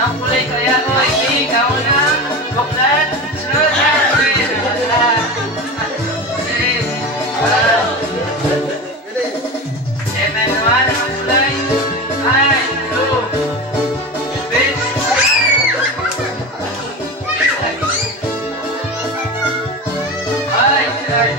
Saan kulay kaya? Oy, ikaw na. Buklan. Sunod na. Seven naman ang kulay. Ay, blue. Red. Ay. Wait, red.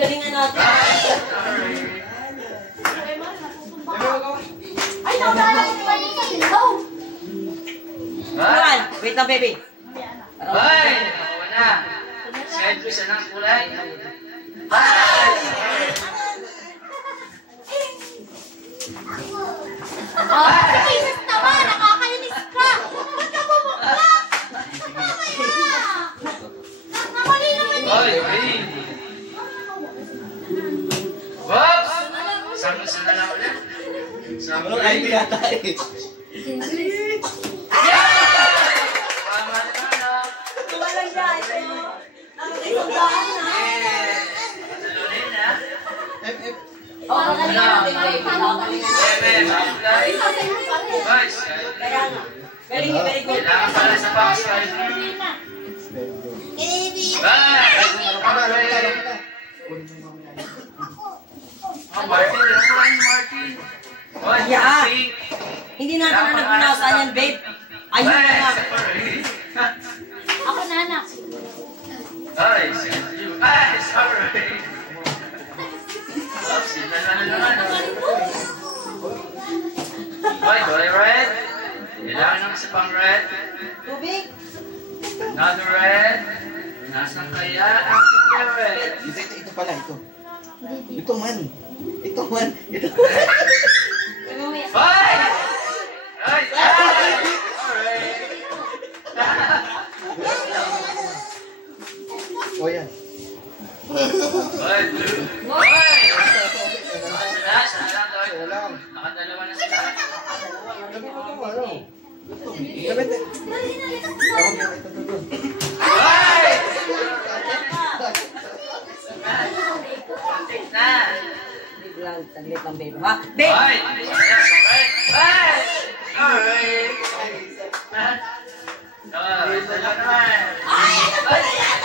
Galingan natin. Ay, nawala ko pa rin kasi. Wait lang, baby. Ay, ako na. Side ko siya ng kulay. Isis naman, nakakainis ka. Ba't ka bumukla? Mamaya. Nakamali naman yun. Ay, ay. Whoops! Samusun na lang ulit. Samusun na lang yata eh. Tama na. Walang dahil. Ang isang daan na. Salunin na. Oo, galingan natin, baby. Guys, Kaya nga. Galing, very good. kailangan pala sa box. Martin, Martin. Yeah. Hindi natin na nagpunasan yan, babe. Ayun na nga. Ako na, anak. Ay, sorry. Oops, naman. Boy, red. Kailangan ng isa pang red. Tubig. Another red. Nasaan kaya ang red? Ito pala, ito. Ito man. Ay! Ay! Alright. O yan. Ay, blue. Ay! Sana lang. Nakadalawa na sila. Ay! Kontik na. Saglit lang, babe. Ha? Babe! Ay! Ay! Alright. Dalawa naman. Ay, ano ba na yan?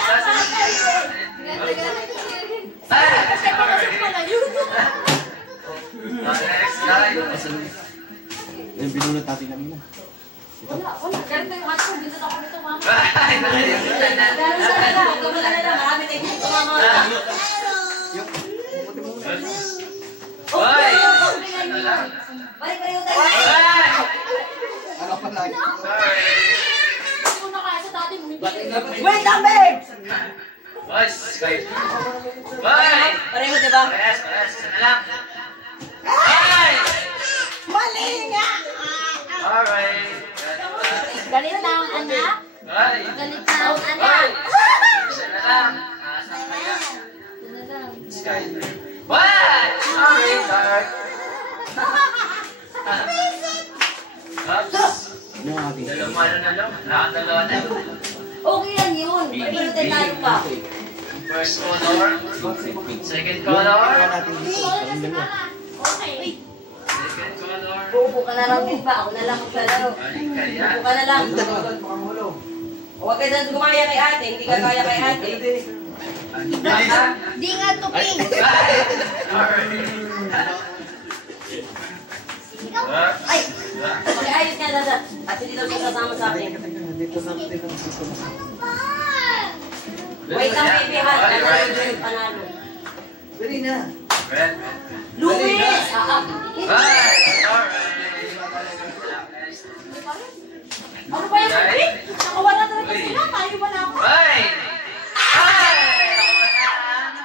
Next guy. Yung binunod natin kanina. Wala. Ganito yung ato. Dito ako nito, mama. Ay! Gano'n sa nila. Huwag ka malala. Marami tayo dito, mama. Ay! Balik pa rin tayo. Ay! Ano pa lagi? Sorry. Ako na kaya sa dati mo. Wait lang, babe! Ay! Skype. Ay! Pareho, diba? Parehas. Isa na lang. Ay! Mali nga! Alright. Galit na ang anak. Ay! Galit na ang Ay! anak. Isa na lang. Nasaan kaya? Ito na lang. Sky. What? Sorry, dark. Oops. Ano ang ating? Ano na lang? Nakadalawa na. Okay lang yun. Pagpilitin tayo pa. First color. Second color. Ano natin dito? Ang dalawa. Okay. Second color. Uupo ka na lang din ba? Ako na lang maglalaro. Ay, kaya. Uupo ka na lang. Ang dalawa. Huwag ka dyan gumaya kay ate. Hindi ka kaya kay ate. Bilis. Di nga to pink. Sorry. Ay! Okay, ayos nga, Dada. At hindi daw siya kasama sa akin. Dito na. Wait lang, baby, ha? Nanalo yung panalo. Dali na. Red. Luis! Ay, sorry. Ano ba yung pink? Nakawala talaga sila. Tayo wala ako. Ay! Ay!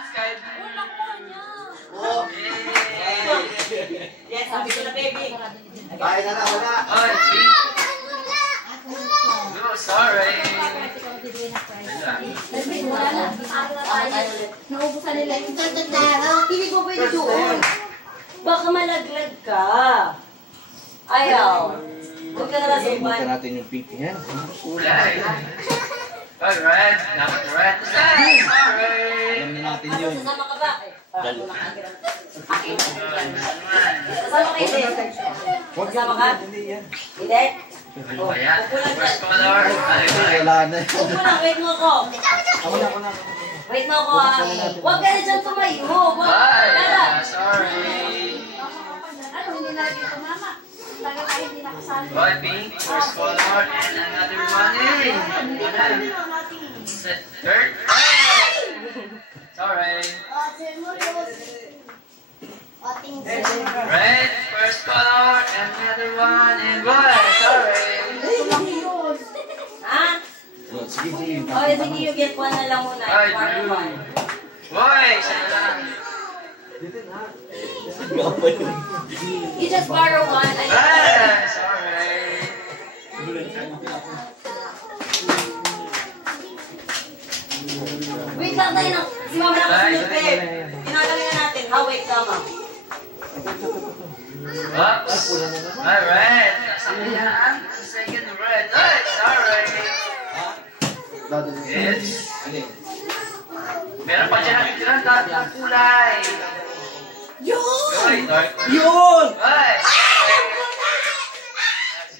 Sky blue. Wala ko niya. Oh. Yes, sabi ko na, baby. Kaya na wala. Ay, pink. No, sorry. Wala na. Naubusan nila yung Hindi ko pwede doon. Baka malaglag ka. Ayaw. Huwag ka na lang Buka sumpan. natin yung pink yan. Kulay. Alright, dapat red. Ay, sorry. Alam na natin Ano, yun. sasama ka ba? Dali. Akin. Naman. Sasama ka hindi? Sasama ka? Hindi yan. Hindi? Ano kaya? First color. Ay, Wala na. Huwag mo lang, wait mo ako. Ako na. Wait mo ako ha. Huwag ka na dyan tumayo. Huwag. Ay, Dada. sorry. Ano, hindi na ito, mama. Tagal tayo hindi nakasali. Boy, pink. First color. And another one in. Third. Ay! Sorry. Red. First color. And another one in. Boy, sorry. Ha? Oh, sige. Okay, sige, you get one na lang muna. Ay, One blue. one. Boy, isa na lang. You just borrow one. Ay, sorry. Wait lang tayo na. Si mama na kasunod, babe. Tinagaling na natin. Ha, wait ka, ma. Oops. Alright. Nasa kanya ang second red. Ay, sorry. It's... Meron pa dyan ang tatlong kulay. Ay, dark. Yun! Ay!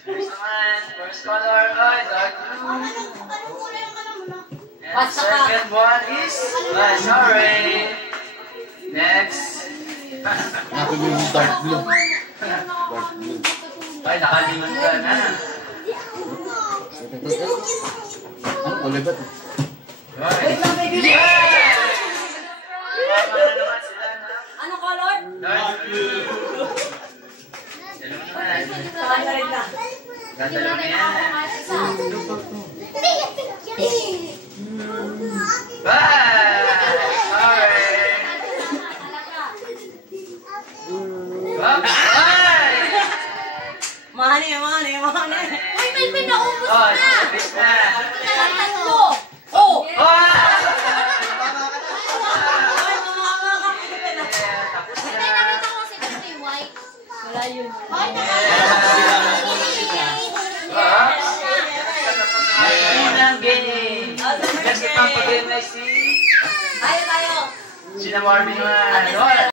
First one, first color. Ay, dark blue. And Basta ka. second one is... Ay, sorry. Next. Natin yung dark blue. Dark blue. Ay, nakaliman ka na. Ano kulay ba ito? Ay! Wait lang, baby. Ay! Mama na naman sila na. Ano color? Dark blue. Dalawa naman. Saka na rin na. Dadalaw na yan. Bye! Sorry! Ay! Money. Uy, may pinaubos Oh, na! tapos na. Talang tatlo! Oh! Ah! Ay, mamama ka. Tapos Hindi, na. nakita ko si Christy White. Wala yun. Ay, Unang game. Next na pang pag-game ay si... Tayo. Sina Marvin naman. Ate Stella.